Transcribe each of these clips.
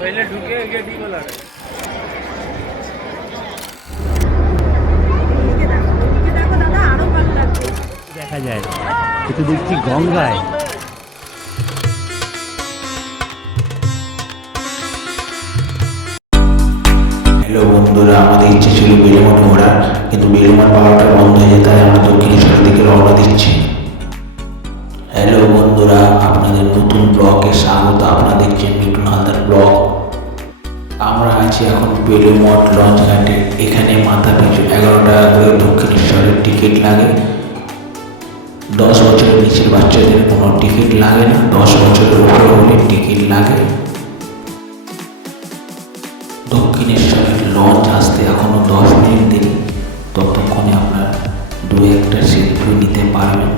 पहले ढुके गेट ही बोला দেখা যায় কিন্তু দেখছি গঙ্গায় হ্যালো বন্ধুরা আমাদের ইচ্ছে ছিল বেলুমঠ ঘোরার কিন্তু বেলুমঠ পাওয়াটা বন্ধ হয়ে যায় তাই আমরা দক্ষিণেশ্বরের দিকে রওনা দিচ্ছি হ্যালো বন্ধুরা আপনাদের নতুন ব্লগে স্বাগত আপনারা আমরা আছি এখন বেলু মঠ লঞ্চ ঘাটে এখানে মাথা পিছু এগারো টাকা করে দক্ষিণেশ্বরের টিকিট লাগে। দশ বছরের নিচের বাচ্চাদের কোনো টিকিট লাগে না। দশ বছরের উপরে হলে টিকিট লাগে। দক্ষিণেশ্বরের লঞ্চ আসতে এখনও দশ মিনিট দেরি। ততক্ষণে আপনার দু একটা সেলফি নিতে পারবেন।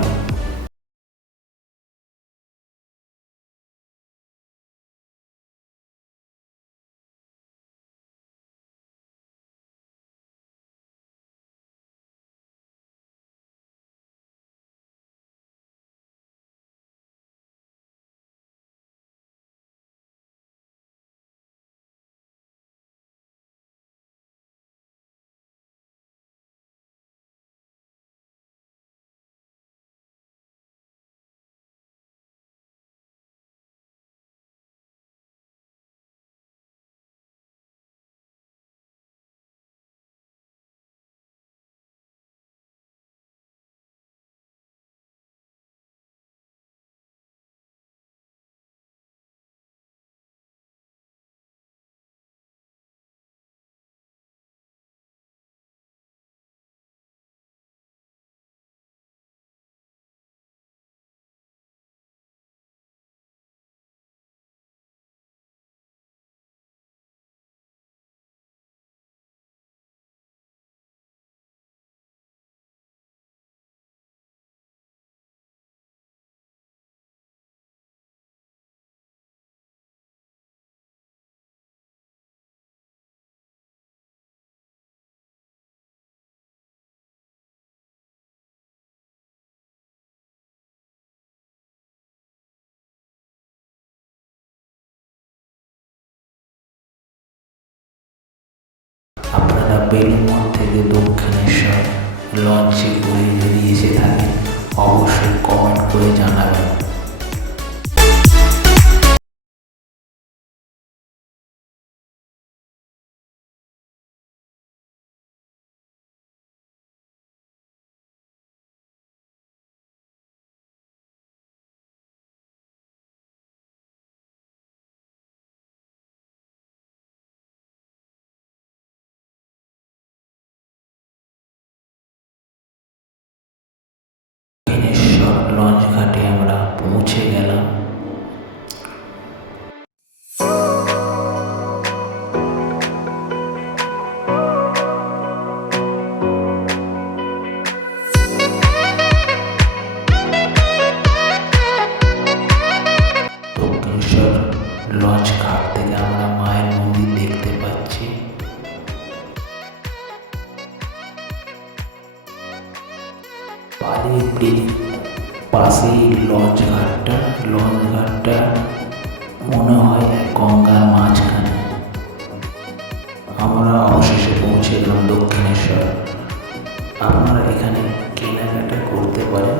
বেলুমঠ থেকে দক্ষিণেশ্বর লঞ্চে করে যদি এসে থাকেন। অবশ্যই কমেন্ট করে জানাবেন। পাশেই লঞ্চ ঘাটটা লঞ্চ ঘাটটা মনে হয় গঙ্গার মাঝখানে। আমরা অবশেষে পৌঁছে গেলাম দক্ষিণেশ্বর। আপনারা এখানে কেনাকাটা করতে পারেন।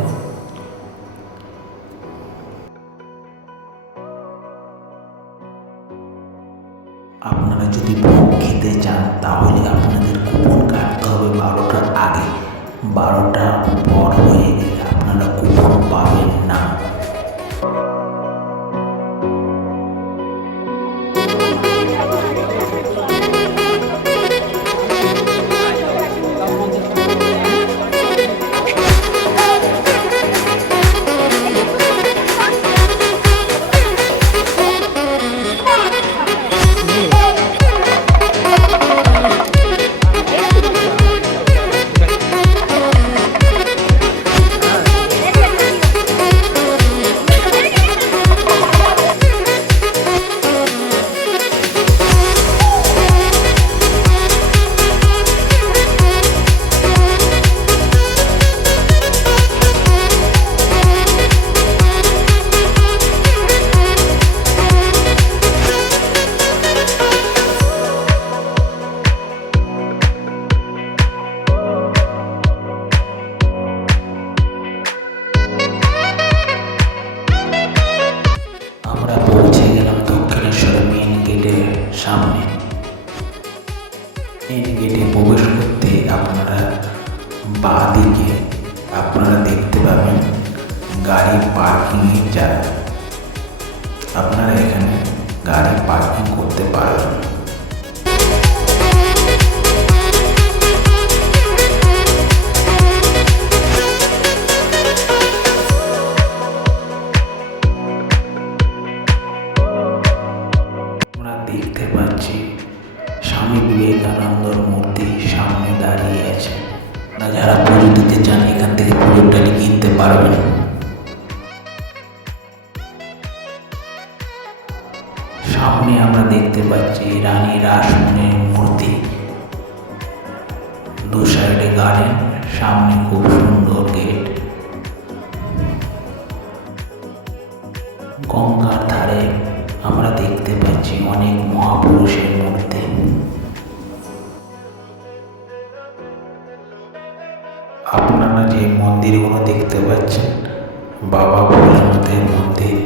আপনারা যদি ভোগ খেতে চান, তাহলে আপনাদের কুপন কাটতে হবে বারোটার আগে। বারোটা পর হয়ে আমরা পৌঁছে গেলাম দক্ষিণেশ্বর মেন গেটের সামনে। মেন গেটে প্রবেশ করতে আপনারা বা দিকে আপনারা দেখতে পাবেন গাড়ি পার্কিংয়ের জায়গা আপনারা এখানে গাড়ি পার্কিং করতে পারবেন। পুজো দিতে চান, এখান থেকে পুজোর ডালি কিনতে পারবেন। সামনে আমরা দেখতে পাচ্ছি রানী রাসমণির মূর্তি। দু সাইডে গার্ডেন, সামনে খুব সুন্দর গেট। গঙ্গার ধারে আমরা দেখতে পাচ্ছি অনেক মহাপুরুষের আপনারা যে মন্দিরগুলো দেখতে পাচ্ছেন বাবা ভোলানাথের মন্দির।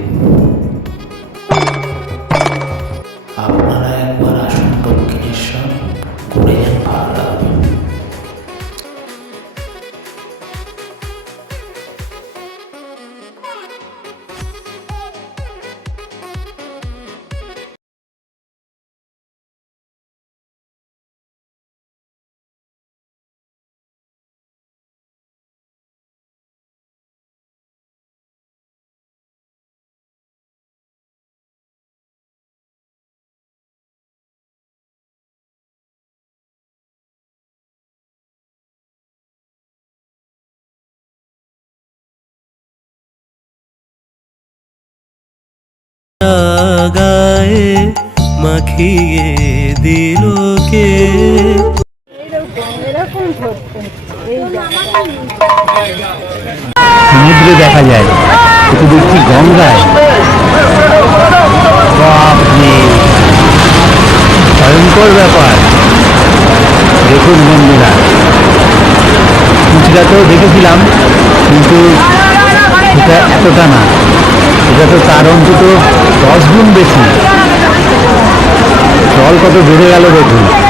গায়ে মাখিয়ে দিল কে? সমুদ্রে দেখা যায় কিন্তু দেখছি গঙ্গায় ভয়ঙ্কর ব্যাপার। দেখুন বন্ধুরা। কিছুটাতেও দেখেছিলাম, কিন্তু এটা এতটা না। এটা তো তার অন্তত দশ গুণ বেশি। জল কত বেড়ে গেল দেখুন।